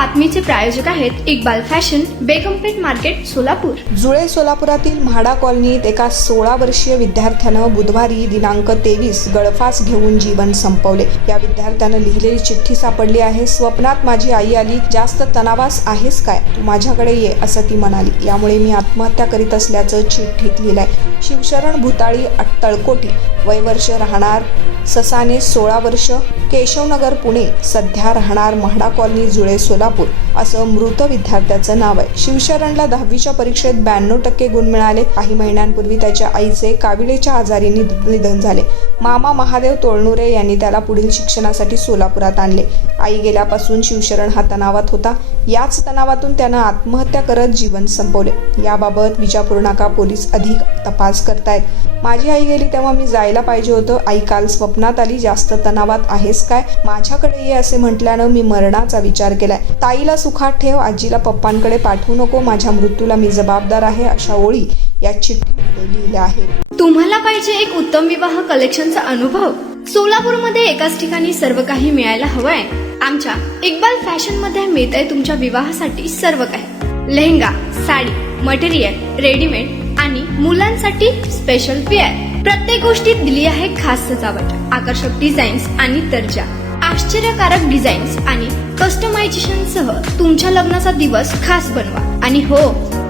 बातमीचे प्रायोजक आहेत Iqbal fashion, बेगमपेठ market, Solapur. जुळे सोलापुरातील म्हाडा कॉलनीत एका 16 वर्षीय विद्यार्थ्यानं बुधवारी दिनांक 23 गळफास घेऊन जीवन संपवले. या विद्यार्थ्यानं लिहिलेली चिठ्ठी सापडली आहे. स्वप्नात माझी आई आली, जास्त तणावास आहेस काय, तू माझ्याकडे ये असं ती म्हणाली. यामुळे मी आत्महत्या करीत असल्याचं चिठ्ठीत लिहिलंय. शिवशरण भूताळी तळकोटी, वय वर्ष, राहणार ससाने, 16 वर्ष, केशवनगर, पुणे, सध्या राहणार म्हाडा कॉलनी, जुळे, सोलापूर असं मृत विद्यार्थ्याचं नाव आहे. शिवशरणला 10वीच्या परीक्षेत 92% गुण मिळाले. काही महिन्यांपूर्वी त्याच्या आईचे काविळीच्या आजारी निधन झाले. मामा महादेव तोळनुरे यांनी त्याला पुढील शिक्षणासाठी सोलापुरात आणले. आई गेल्यापासून शिवशरण हा तणावात होता. याच तणावातून त्यानं आत्महत्या करत जीवन संपवले. याबाबत विजापूर नाका पोलीस अधिक तपास करतायत. माझी आई गेली तेव्हा मी जायला पाहिजे होतं. आई काल स्वप्नात आली, जास्त तणावात आहेस काय, माझ्याकडे ये असे म्हटल्यानं मी मरणाचा विचार केलाय. ताईला सुखात ठेव, आजीला पप्पांकडे पाठवू नको, माझ्या मृत्यूला मी जबाबदार आहे अशा ओळी या चिठ्ठीमध्ये लिहिल्या आहेत. तुम्हाला पाहिजे एक उत्तम विवाह कलेक्शनचा अनुभव? सोलापूरमध्ये एकाच ठिकाणी सर्व काही मिळायला हवंय. आमच्या इक्बाल फॅशन मध्ये मिळतंय तुमच्या विवाहासाठी सर्व काही. लेहंगा, साडी, मटेरियल, रेडीमेड आणि मुलांसाठी स्पेशल वेअर. प्रत्येक गोष्टीत दिली आहे खास सजावट, आकर्षक डिझाईन्स आणि दर्जा, आश्चर्यकारक डिझाईन्स आणि कस्टमायझेशन सह तुमच्या लग्नाचा दिवस खास बनवा. आणि हो,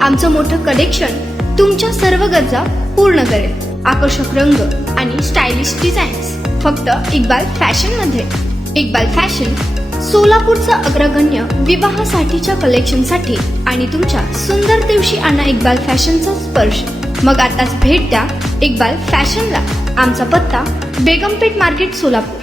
आमचं मोठं कलेक्शन तुमच्या सर्व गरजा पूर्ण करेल. आकर्षक रंग आणि स्टायलिश डिझाईन्स फक्त इक्बाल फॅशन मध्ये. इक्बाल फॅशन सोलापूरचा अग्रगण्य विवाहासाठीच्या कलेक्शनसाठी आणि तुमच्या सुंदर दिवशी आणा इक्बाल फॅशनचा स्पर्श. मग आताच भेट द्या इक्बाल फॅशनला. आमचा पत्ता बेगमपेठ मार्केट, सोलापूर.